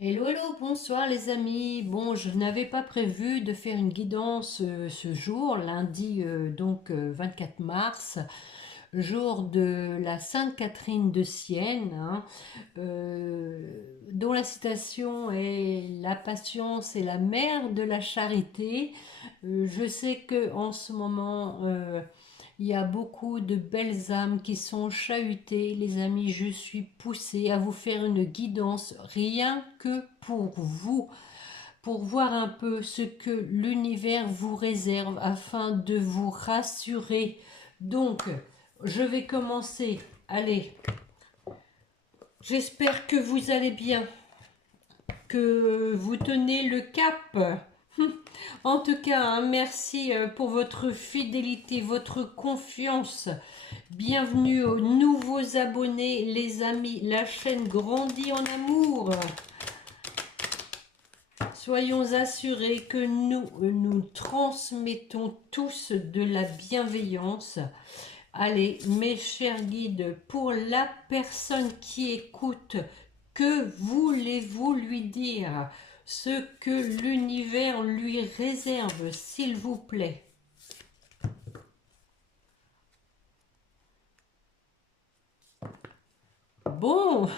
Hello, hello, bonsoir les amis. Bon, je n'avais pas prévu de faire une guidance ce jour, lundi 24 mars, jour de la Sainte Catherine de Sienne, hein, dont la citation est «La patience est la mère de la charité». Je sais que en ce moment, il y a beaucoup de belles âmes qui sont chahutées. Les amis, je suis poussée à vous faire une guidance rien que pour voir un peu ce que l'univers vous réserve afin de vous rassurer. Donc, je vais commencer. Allez, j'espère que vous allez bien, que vous tenez le cap. En tout cas, hein, merci pour votre fidélité, votre confiance. Bienvenue aux nouveaux abonnés, les amis. La chaîne grandit en amour. Soyons assurés que nous transmettons tous de la bienveillance. Allez, mes chers guides, pour la personne qui écoute, que voulez-vous lui dire? Ce que l'univers lui réserve, s'il vous plaît. Bon,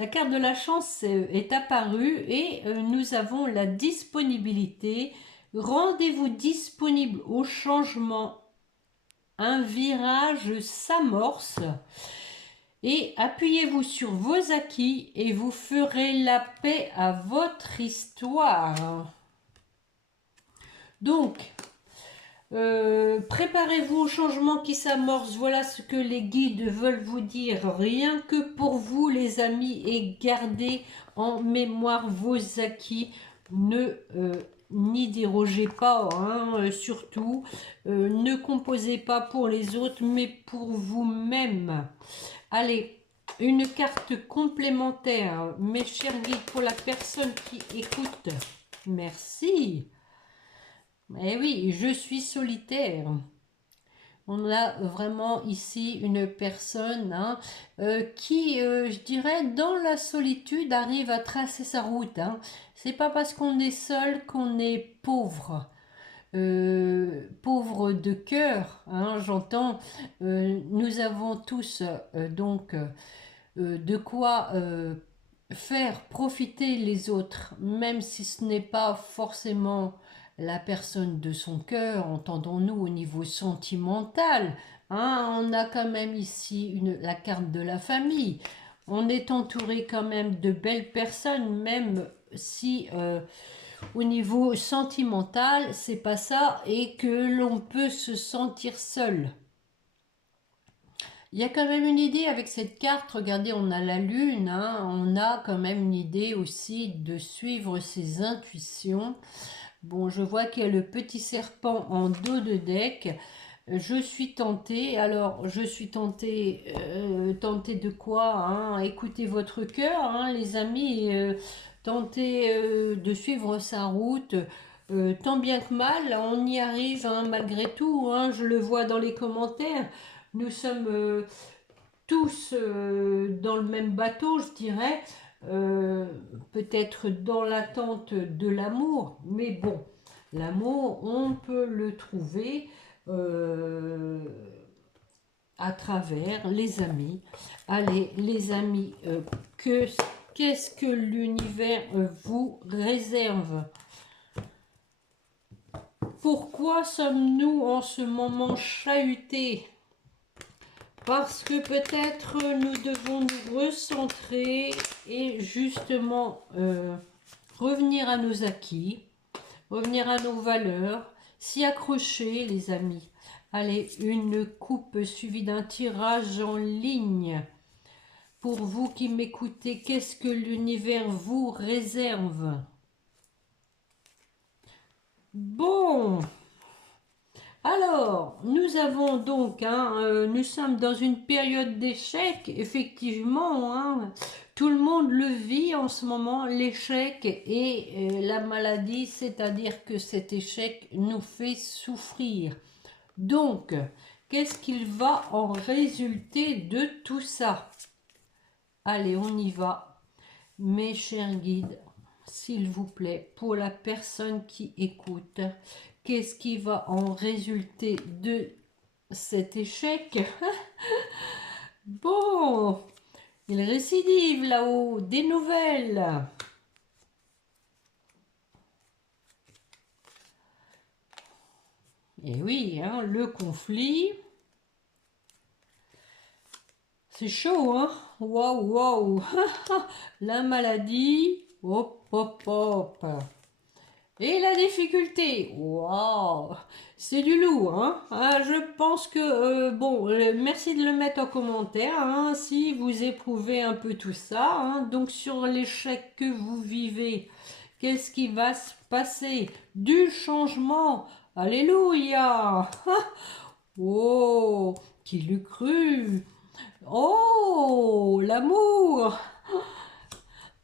la carte de la chance est apparue et nous avons la disponibilité. Rendez-vous disponible au changement. Un virage s'amorce et appuyez-vous sur vos acquis et vous ferez la paix à votre histoire. Donc, préparez-vous au changement qui s'amorce. Voilà ce que les guides veulent vous dire. Rien que pour vous, les amis, et gardez en mémoire vos acquis. Ne n'y dérogez pas, hein, surtout. Ne composez pas pour les autres, mais pour vous-même. Allez, une carte complémentaire, mes chers guides, pour la personne qui écoute. Merci. Eh oui, je suis solitaire. On a vraiment ici une personne, hein, qui, je dirais, dans la solitude, arrive à tracer sa route, hein. C'est pas parce qu'on est seul qu'on est pauvre. Pauvre de cœur, hein, j'entends. Nous avons tous de quoi faire profiter les autres, même si ce n'est pas forcément la personne de son cœur, entendons-nous au niveau sentimental. Hein, on a quand même ici la carte de la famille. On est entouré quand même de belles personnes, même si au niveau sentimental, c'est pas ça, et que l'on peut se sentir seul. Il y a quand même une idée avec cette carte, regardez, on a la lune, hein, on a quand même une idée aussi de suivre ses intuitions. Bon, je vois qu'il y a le petit serpent en dos de deck. Je suis tentée, alors je suis tentée de quoi, hein? Écoutez votre cœur, hein, les amis, tentez de suivre sa route. Tant bien que mal, on y arrive, hein, malgré tout, hein, je le vois dans les commentaires. Nous sommes tous dans le même bateau, je dirais, euh, peut-être dans l'attente de l'amour, mais bon, l'amour, on peut le trouver euh, à travers les amis. Allez, les amis, qu'est-ce que l'univers vous réserve? Pourquoi sommes-nous en ce moment chahutés? Parce que peut-être nous devons nous recentrer et justement revenir à nos acquis, revenir à nos valeurs, s'y accrocher les amis. Allez, une coupe suivie d'un tirage en ligne. Pour vous qui m'écoutez, qu'est-ce que l'univers vous réserve? Bon, alors, nous avons donc, hein, nous sommes dans une période d'échec, effectivement, hein, tout le monde le vit en ce moment, l'échec et la maladie, c'est-à-dire que cet échec nous fait souffrir. Donc, qu'est-ce qu'il va en résulter de tout ça? Allez, on y va, mes chers guides. s'il vous plaît, pour la personne qui écoute. Qu'est-ce qui va en résulter de cet échec? Bon, il récidive là-haut, des nouvelles. Et oui, hein, le conflit. C'est chaud, hein? Waouh, waouh! La maladie. Hop, hop, hop. Et la difficulté. Waouh! C'est du lourd, hein? Ah, je pense que, bon, merci de le mettre en commentaire, hein, si vous éprouvez un peu tout ça, hein. Donc, sur l'échec que vous vivez, qu'est-ce qui va se passer? Du changement. Alléluia! Oh, qui l'eût cru? Oh, l'amour!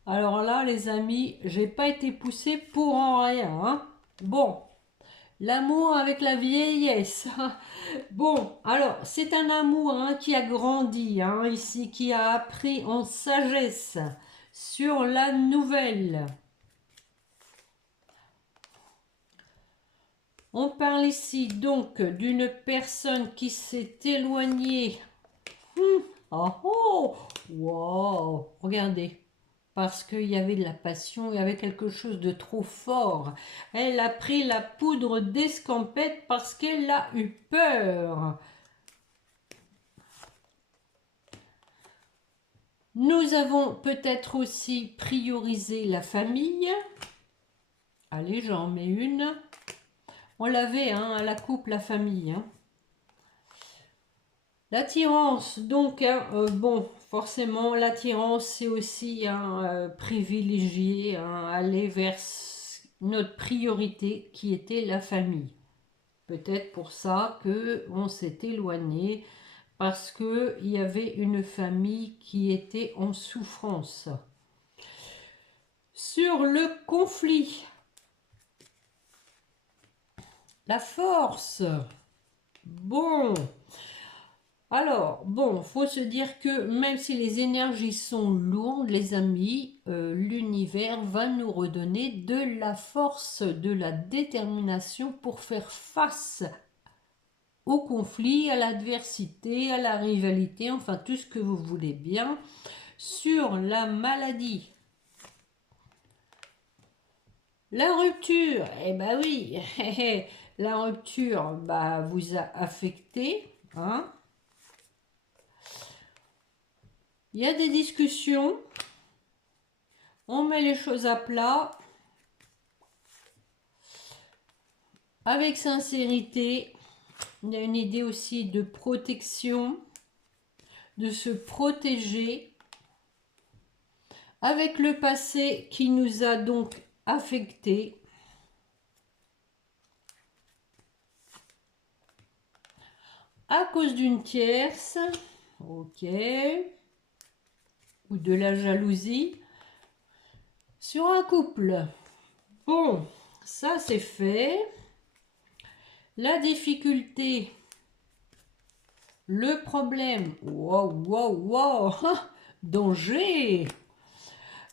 Alors là, les amis, j'ai pas été poussée pour en rien, hein. Bon, l'amour avec la vieillesse. Bon, alors, c'est un amour, hein, qui a grandi, hein, ici, qui a appris en sagesse sur la nouvelle. On parle ici donc d'une personne qui s'est éloignée. Oh, oh, wow, regardez. Parce qu'il y avait de la passion, il y avait quelque chose de trop fort. Elle a pris la poudre d'escampette parce qu'elle a eu peur. Nous avons peut-être aussi priorisé la famille. Allez, j'en mets une. On l'avait, hein, à la coupe, la famille. Hein. L'attirance, donc, hein, bon, forcément, l'attirance, c'est aussi privilégier, hein, aller vers notre priorité qui était la famille. Peut-être pour ça que on s'est éloigné, parce qu'il y avait une famille qui était en souffrance. Sur le conflit, la force, bon... Alors, bon, faut se dire que même si les énergies sont lourdes, les amis, l'univers va nous redonner de la force, de la détermination pour faire face au conflit, à l'adversité, à la rivalité, enfin tout ce que vous voulez bien. Sur la maladie, la rupture, eh ben oui, la rupture bah, vous a affecté, hein. Il y a des discussions, on met les choses à plat, avec sincérité. Il y a une idée aussi de protection, de se protéger, avec le passé qui nous a donc affectés. À cause d'une tierce, ok, ou de la jalousie, sur un couple. Bon, ça c'est fait. La difficulté, le problème, wow, wow, wow, danger,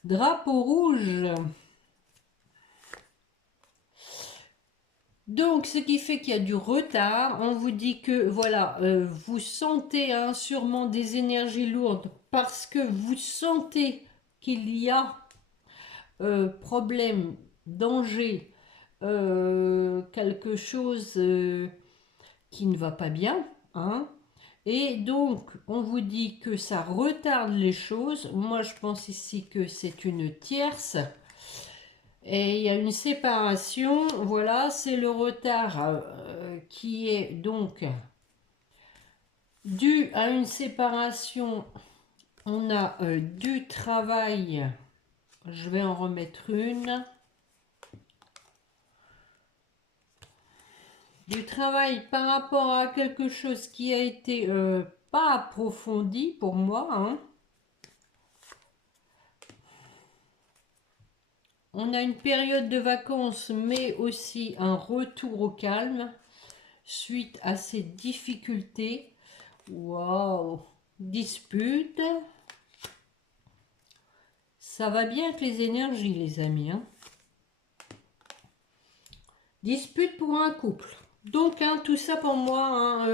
drapeau rouge. Donc, ce qui fait qu'il y a du retard. On vous dit que, voilà, vous sentez hein, sûrement des énergies lourdes parce que vous sentez qu'il y a problème, danger, quelque chose qui ne va pas bien. Hein. Et donc, on vous dit que ça retarde les choses. Moi, je pense ici que c'est une tierce. Et il y a une séparation, voilà, c'est le retard qui est donc dû à une séparation. On a du travail, je vais en remettre une. Du travail par rapport à quelque chose qui a été pas approfondi pour moi, hein. On a une période de vacances, mais aussi un retour au calme suite à ces difficultés. Waouh! Dispute. Ça va bien avec les énergies, les amis. Hein. Dispute pour un couple. Donc, hein, tout ça pour moi, hein,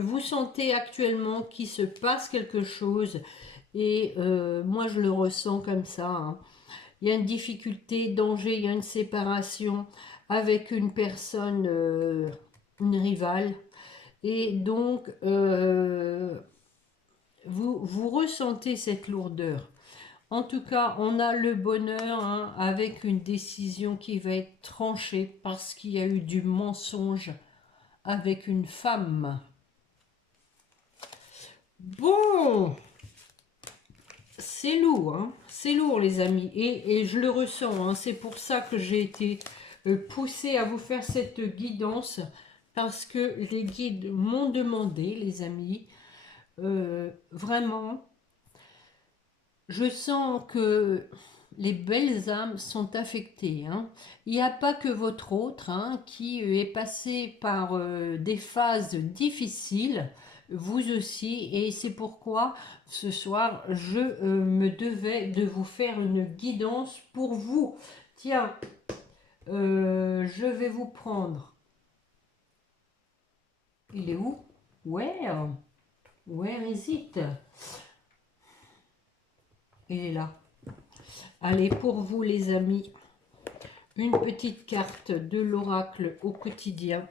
vous sentez actuellement qu'il se passe quelque chose. Et moi, je le ressens comme ça. Hein. Il y a une difficulté, danger, il y a une séparation avec une personne, une rivale. Et donc, vous ressentez cette lourdeur. En tout cas, on a le bonheur hein, avec une décision qui va être tranchée parce qu'il y a eu du mensonge avec une femme. Bon, c'est lourd, hein, c'est lourd les amis, et je le ressens, hein, c'est pour ça que j'ai été poussée à vous faire cette guidance, parce que les guides m'ont demandé, les amis, vraiment, je sens que les belles âmes sont affectées. Hein. Il n'y a pas que votre autre hein, qui est passé par des phases difficiles, vous aussi, et c'est pourquoi ce soir, je me devais de vous faire une guidance pour vous. Tiens, je vais vous prendre. Il est où? Where is it? Il est là. Allez, pour vous les amis, une petite carte de l'oracle au quotidien.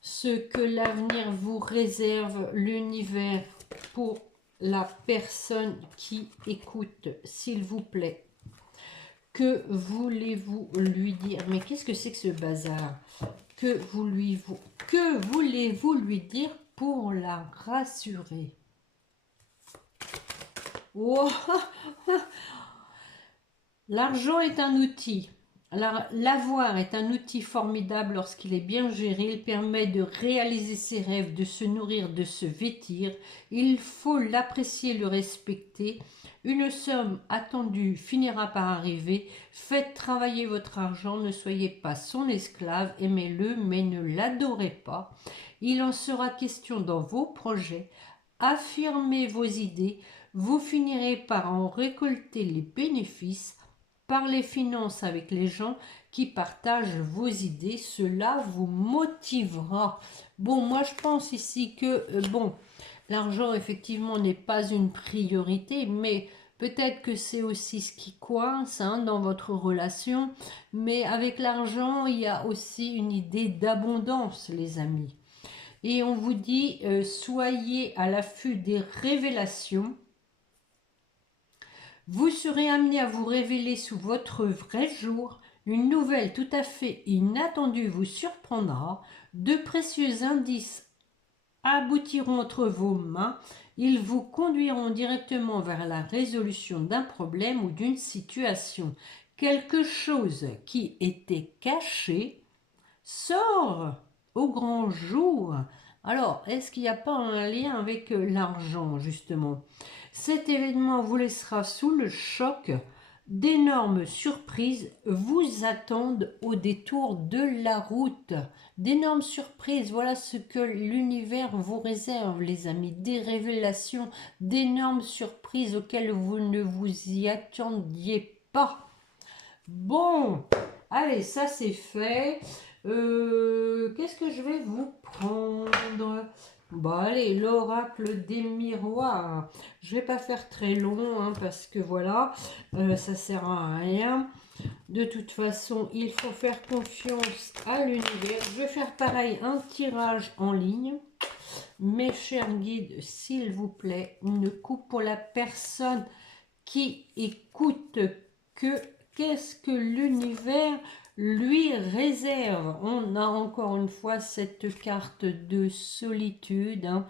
Ce que l'avenir vous réserve, l'univers, pour la personne qui écoute, s'il vous plaît. Que voulez-vous lui dire? Mais qu'est-ce que c'est que ce bazar? Que voulez-vous lui dire pour la rassurer? Oh. L'argent est un outil. L'avoir est un outil formidable lorsqu'il est bien géré. Il permet de réaliser ses rêves, de se nourrir, de se vêtir. Il faut l'apprécier, le respecter. Une somme attendue finira par arriver. Faites travailler votre argent, ne soyez pas son esclave, aimez-le, mais ne l'adorez pas. Il en sera question dans vos projets. Affirmez vos idées, vous finirez par en récolter les bénéfices. Parlez finances avec les gens qui partagent vos idées, cela vous motivera. Bon, moi je pense ici que, l'argent effectivement n'est pas une priorité, mais peut-être que c'est aussi ce qui coince hein, dans votre relation. Mais avec l'argent, il y a aussi une idée d'abondance, les amis. Et on vous dit, soyez à l'affût des révélations. Vous serez amené à vous révéler sous votre vrai jour. Une nouvelle tout à fait inattendue vous surprendra. De précieux indices aboutiront entre vos mains. Ils vous conduiront directement vers la résolution d'un problème ou d'une situation. Quelque chose qui était caché sort au grand jour. Alors, est-ce qu'il n'y a pas un lien avec l'argent, justement? Cet événement vous laissera sous le choc. D'énormes surprises vous attendent au détour de la route. D'énormes surprises, voilà ce que l'univers vous réserve, les amis. Des révélations, d'énormes surprises auxquelles vous ne vous y attendiez pas. Bon, allez, ça c'est fait. Qu'est-ce que je vais vous prendre? Bon, allez, l'oracle des miroirs. Je vais pas faire très long, hein, parce que voilà, ça sert à rien. De toute façon, il faut faire confiance à l'univers. Je vais faire pareil, un tirage en ligne. Mes chers guides, s'il vous plaît, une coupe pour la personne qui écoute. Qu'est-ce que l'univers lui réserve? On a encore une fois cette carte de solitude. Hein.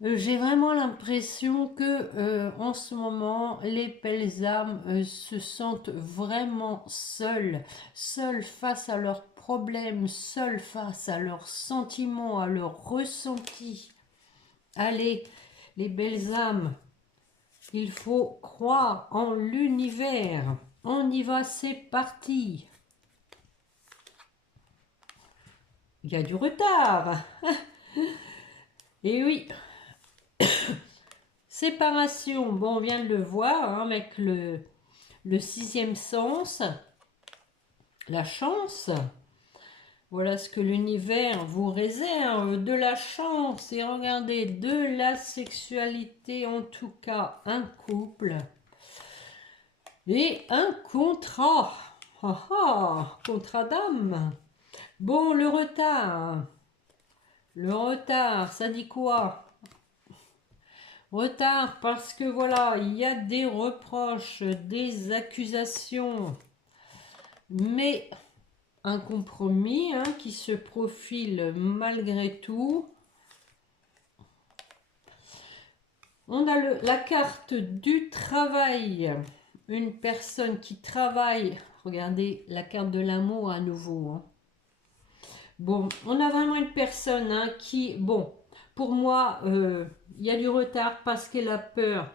J'ai vraiment l'impression que en ce moment, les belles âmes se sentent vraiment seules, seules face à leurs problèmes, seules face à leurs sentiments, à leurs ressentis. Allez, les belles âmes, il faut croire en l'univers. On y va, c'est parti. Il y a du retard. Et oui, Séparation, bon, on vient de le voir hein, avec le 6e sens, la chance. Voilà ce que l'univers vous réserve, de la chance et regardez, de la sexualité, en tout cas un couple et un contrat. Ah ah, contrat d'âme. Bon, le retard. Le retard, ça dit quoi? Retard parce que voilà, il y a des reproches, des accusations, mais un compromis hein, qui se profile malgré tout. On a la carte du travail, une personne qui travaille. Regardez la carte de l'amour à nouveau. Hein. Bon, on a vraiment une personne hein, qui, bon, pour moi, il y a du retard parce qu'elle a peur.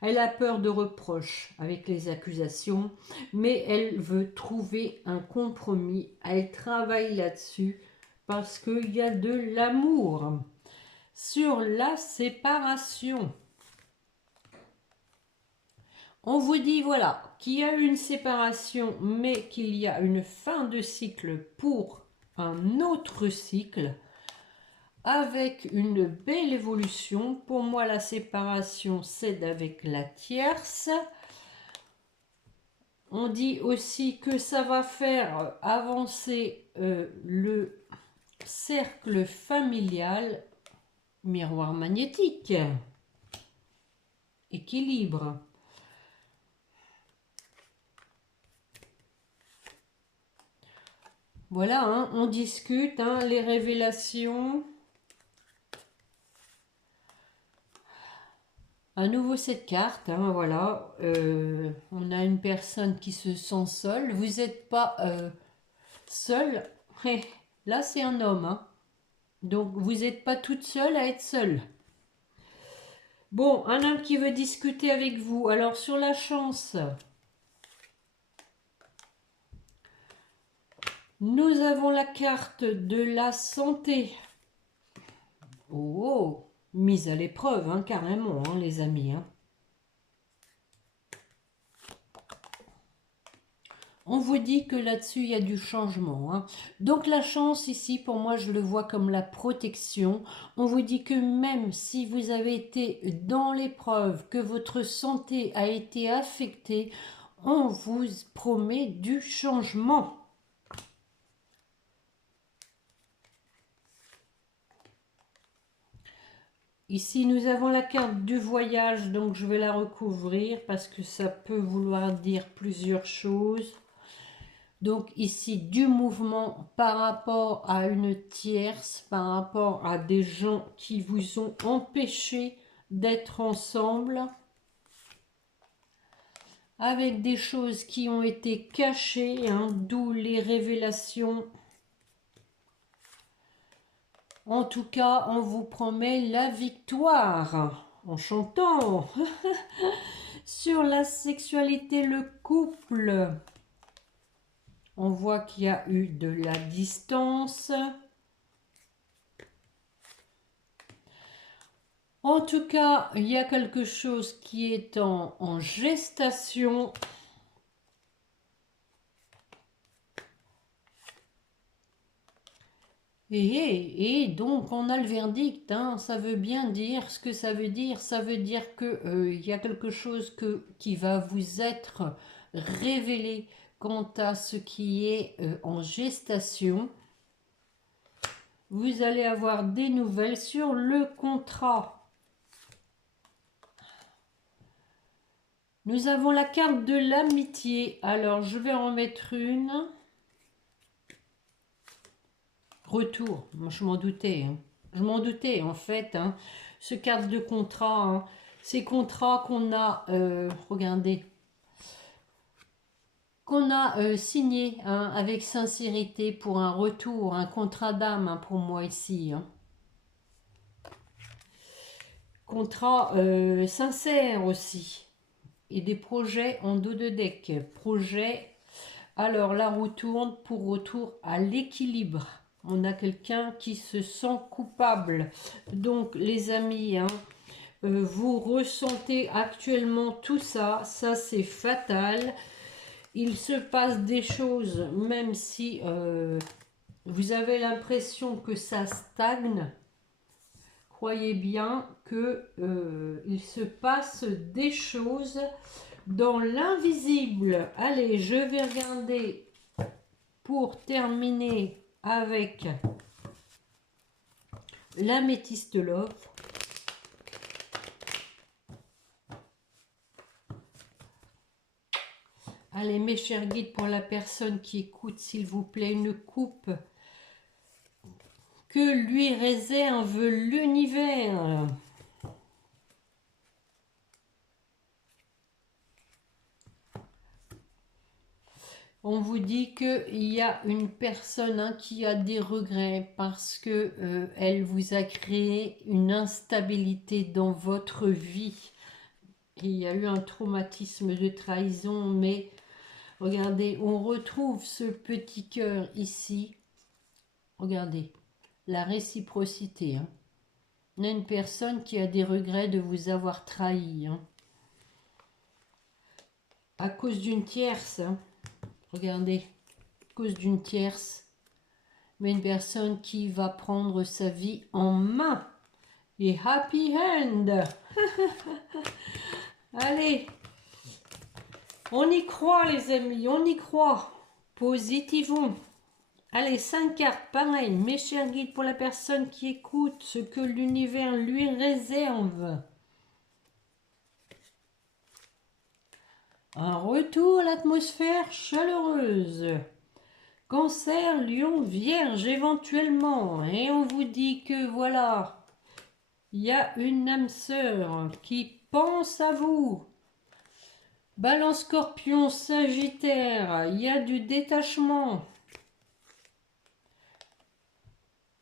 Elle a peur de reproches avec les accusations, mais elle veut trouver un compromis. Elle travaille là-dessus parce qu'il y a de l'amour. Sur la séparation, on vous dit voilà qu'il y a une séparation, mais qu'il y a une fin de cycle pour un autre cycle avec une belle évolution. Pour moi, la séparation cède avec la tierce. On dit aussi que ça va faire avancer le cercle familial, miroir magnétique, équilibre. Voilà, hein, on discute, hein, les révélations. À nouveau cette carte, hein, voilà. On a une personne qui se sent seule. Vous n'êtes pas seul. Là, c'est un homme. Hein. Donc, vous n'êtes pas toute seule à être seule. Bon, un homme qui veut discuter avec vous. Alors, sur la chance, nous avons la carte de la santé. Oh, mise à l'épreuve, hein, carrément, hein, les amis. Hein. On vous dit que là-dessus, il y a du changement. Hein. Donc la chance ici, pour moi, je le vois comme la protection. On vous dit que même si vous avez été dans l'épreuve, que votre santé a été affectée, on vous promet du changement. Ici, nous avons la carte du voyage, donc je vais la recouvrir parce que ça peut vouloir dire plusieurs choses. Donc ici, du mouvement par rapport à une tierce, par rapport à des gens qui vous ont empêché d'être ensemble, avec des choses qui ont été cachées, hein, d'où les révélations. En tout cas, on vous promet la victoire en chantant. Sur la sexualité, le couple. On voit qu'il y a eu de la distance. En tout cas, il y a quelque chose qui est en gestation. Et donc, on a le verdict. Hein, ça veut bien dire ce que ça veut dire. Ça veut dire qu'il y a quelque chose qui va vous être révélé quant à ce qui est en gestation. Vous allez avoir des nouvelles sur le contrat. Nous avons la carte de l'amitié. Alors, je vais en mettre une. Retour. Moi, je m'en doutais. Hein. Je m'en doutais, en fait. Hein. Ce carte de contrat, hein. Ces contrats qu'on a, regardez, qu'on a signé hein, avec sincérité pour un retour, un contrat d'âme hein, pour moi ici. Hein. Contrat sincère aussi. Et des projets en dos de deck. Projet, alors la roue tourne pour retour à l'équilibre. On a quelqu'un qui se sent coupable. Donc les amis, hein, vous ressentez actuellement tout ça. Ça, c'est fatal. Il se passe des choses, même si vous avez l'impression que ça stagne. Croyez bien que il se passe des choses dans l'invisible. Allez, je vais regarder pour terminer avec l'améthyste love. Allez, mes chers guides, pour la personne qui écoute, s'il vous plaît, une coupe que lui réserve l'univers. On vous dit qu'il y a une personne qui a des regrets parce que elle vous a créé une instabilité dans votre vie. Il y a eu un traumatisme de trahison, mais regardez, on retrouve ce petit cœur ici. Regardez, la réciprocité. On a une personne qui a des regrets de vous avoir trahi. À cause d'une tierce. Regardez, à cause d'une tierce. Mais une personne qui va prendre sa vie en main. Et happy end. Allez, on y croit les amis, on y croit. Positivons. Allez, 5 cartes, pareil, mes chers guides, pour la personne qui écoute ce que l'univers lui réserve. Un retour à l'atmosphère chaleureuse. Cancer, Lion, Vierge éventuellement. Et on vous dit que voilà, il y a une âme sœur qui pense à vous. Balance, Scorpion, Sagittaire, il y a du détachement.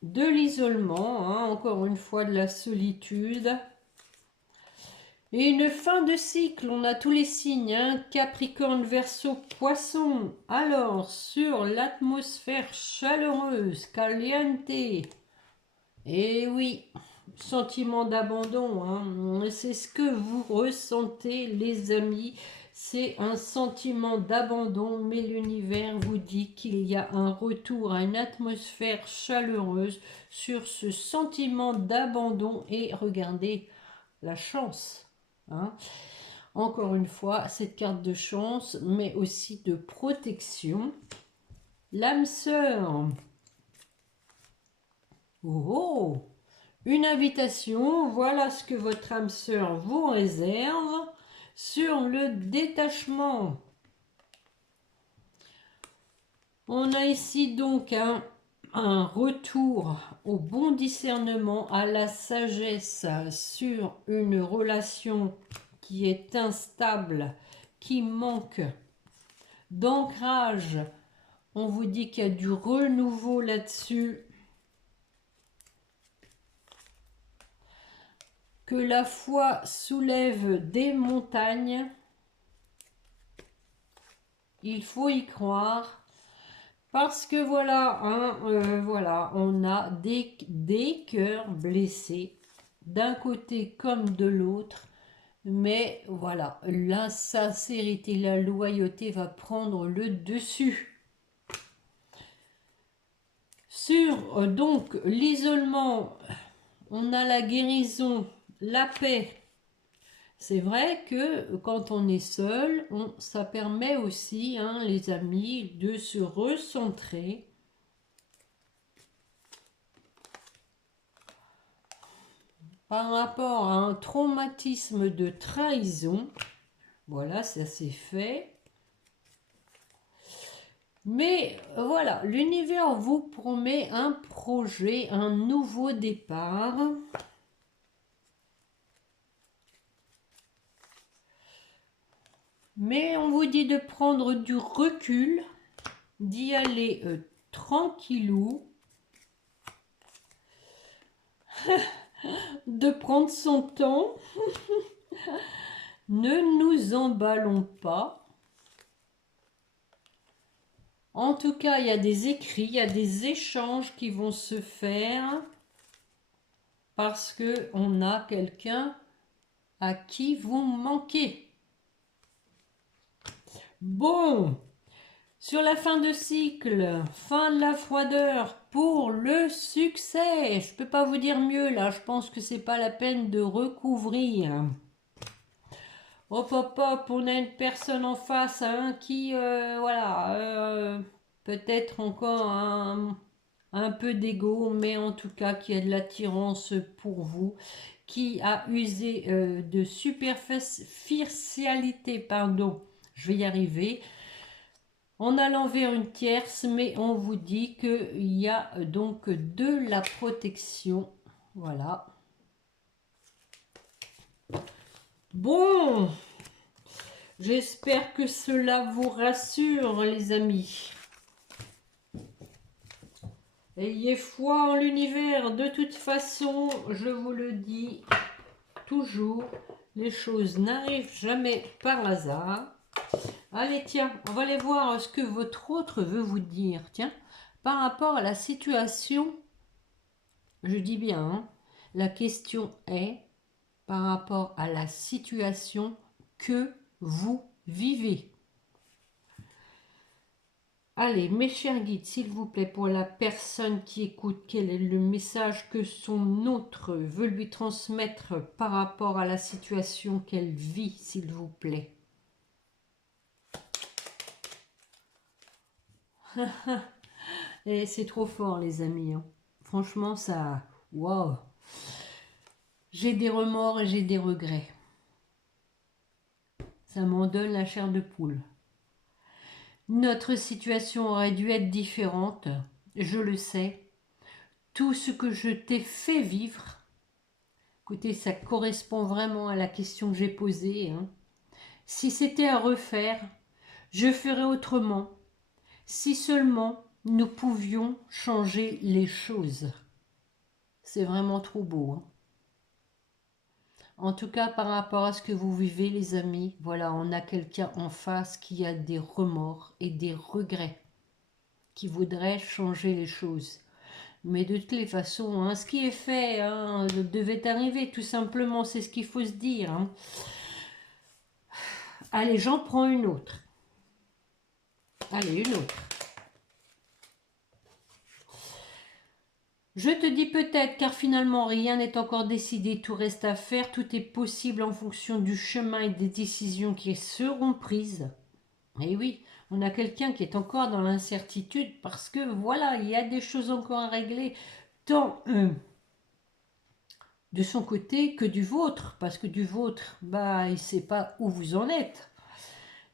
De l'isolement, encore une fois de la solitude. Et une fin de cycle, on a tous les signes, Capricorne, Verseau, Poisson. Alors, sur l'atmosphère chaleureuse, caliente, et oui, sentiment d'abandon, c'est ce que vous ressentez les amis, c'est un sentiment d'abandon, mais l'univers vous dit qu'il y a un retour à une atmosphère chaleureuse sur ce sentiment d'abandon. Et regardez la chance. Encore une fois, cette carte de chance, mais aussi de protection. L'âme sœur. Oh, une invitation. Voilà ce que votre âme sœur vous réserve sur le détachement. On a ici donc un retour au bon discernement, à la sagesse sur une relation qui est instable, qui manque d'ancrage. On vous dit qu'il y a du renouveau là-dessus. Que la foi soulève des montagnes. Il faut y croire. Parce que voilà, voilà, on a des cœurs blessés d'un côté comme de l'autre. Mais voilà, la sincérité, la loyauté va prendre le dessus. Sur donc l'isolement, on a la guérison, la paix. C'est vrai que quand on est seul, ça permet aussi, les amis, de se recentrer. Par rapport à un traumatisme de trahison. Voilà, ça c'est fait. Mais voilà, l'univers vous promet un projet, un nouveau départ. Mais on vous dit de prendre du recul, d'y aller tranquillou, de prendre son temps. Ne nous emballons pas. En tout cas, il y a des écrits, il y a des échanges qui vont se faire parce que on a quelqu'un à qui vous manquez. Bon, sur la fin de cycle, fin de la froideur pour le succès. Je peux pas vous dire mieux là, je pense que c'est pas la peine de recouvrir. Hop hop hop, on a une personne en face hein, qui, voilà, peut-être encore un peu d'ego, mais en tout cas qui a de l'attirance pour vous, qui a usé de superficialité, pardon, je vais y arriver, en allant vers une tierce, mais on vous dit qu'il y a donc de la protection, voilà. Bon, j'espère que cela vous rassure, les amis. Ayez foi en l'univers. De toute façon, je vous le dis toujours, les choses n'arrivent jamais par hasard. Allez, tiens, on va aller voir ce que votre autre veut vous dire. Tiens, par rapport à la situation, je dis bien, hein, la question est par rapport à la situation que vous vivez. Allez, mes chers guides, s'il vous plaît, pour la personne qui écoute, quel est le message que son autre veut lui transmettre par rapport à la situation qu'elle vit, s'il vous plaît. Et c'est trop fort, les amis. Hein. Franchement, ça... Waouh. J'ai des remords et j'ai des regrets. Ça m'en donne la chair de poule. Notre situation aurait dû être différente, je le sais. Tout ce que je t'ai fait vivre, écoutez, ça correspond vraiment à la question que j'ai posée. Hein. Si c'était à refaire, je ferais autrement. Si seulement nous pouvions changer les choses. C'est vraiment trop beau. Hein. En tout cas, par rapport à ce que vous vivez, les amis, voilà, on a quelqu'un en face qui a des remords et des regrets, qui voudrait changer les choses. Mais de toutes les façons, hein, ce qui est fait hein, devait arriver, tout simplement, c'est ce qu'il faut se dire. Hein. Allez, j'en prends une autre. Allez, une autre. Je te dis peut-être, car finalement rien n'est encore décidé, tout reste à faire, tout est possible en fonction du chemin et des décisions qui seront prises. Et oui, on a quelqu'un qui est encore dans l'incertitude parce que voilà, il y a des choses encore à régler, tant de son côté que du vôtre, parce que du vôtre, bah, il ne sait pas où vous en êtes.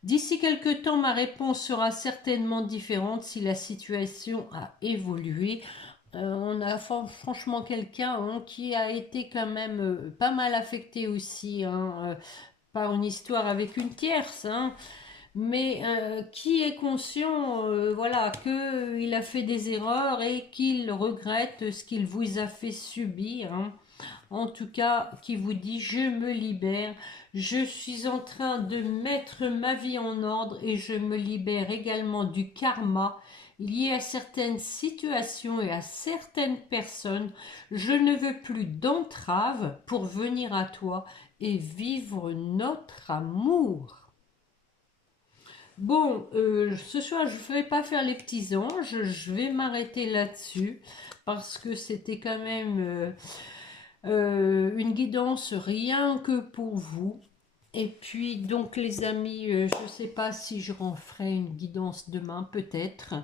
D'ici quelque temps, ma réponse sera certainement différente si la situation a évolué. On a franchement quelqu'un hein, qui a été quand même pas mal affecté aussi hein, par une histoire avec une tierce, hein, mais qui est conscient voilà, qu'il a fait des erreurs et qu'il regrette ce qu'il vous a fait subir. Hein. En tout cas, qui vous dit je me libère, je suis en train de mettre ma vie en ordre et je me libère également du karma lié à certaines situations et à certaines personnes. Je ne veux plus d'entrave pour venir à toi et vivre notre amour. Bon, ce soir je ne ferai pas faire les petits anges, je vais m'arrêter là-dessus parce que c'était quand même... une guidance rien que pour vous. Et puis donc les amis, je ne sais pas si je referai une guidance demain, peut-être.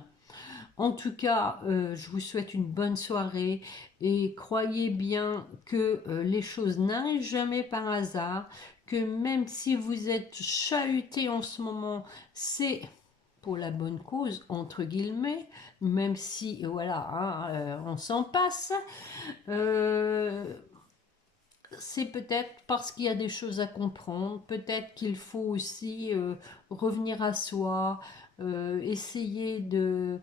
En tout cas, je vous souhaite une bonne soirée et croyez bien que les choses n'arrivent jamais par hasard, que même si vous êtes chahuté en ce moment, c'est pour la bonne cause, entre guillemets, même si, voilà, hein, on s'en passe. C'est peut-être parce qu'il y a des choses à comprendre, peut-être qu'il faut aussi revenir à soi, essayer de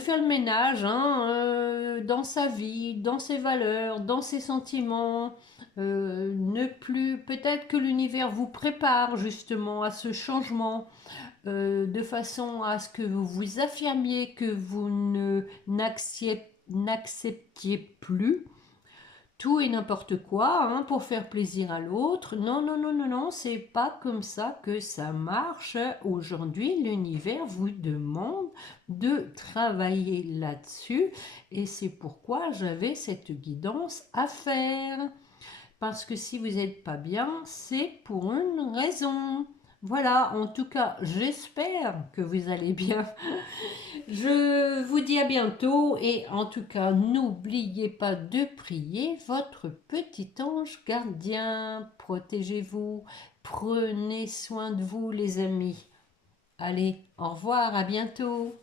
faire le ménage hein, dans sa vie, dans ses valeurs, dans ses sentiments, ne plus, peut-être que l'univers vous prépare justement à ce changement, de façon à ce que vous vous affirmiez que vous n'acceptiez plus tout et n'importe quoi hein, pour faire plaisir à l'autre. Non, non, non, non, non, c'est pas comme ça que ça marche. Aujourd'hui, l'univers vous demande de travailler là-dessus et c'est pourquoi j'avais cette guidance à faire. Parce que si vous n'êtes pas bien, c'est pour une raison. Voilà, en tout cas, j'espère que vous allez bien. Je vous dis à bientôt et en tout cas, n'oubliez pas de prier votre petit ange gardien. Protégez-vous, prenez soin de vous les amis. Allez, au revoir, à bientôt.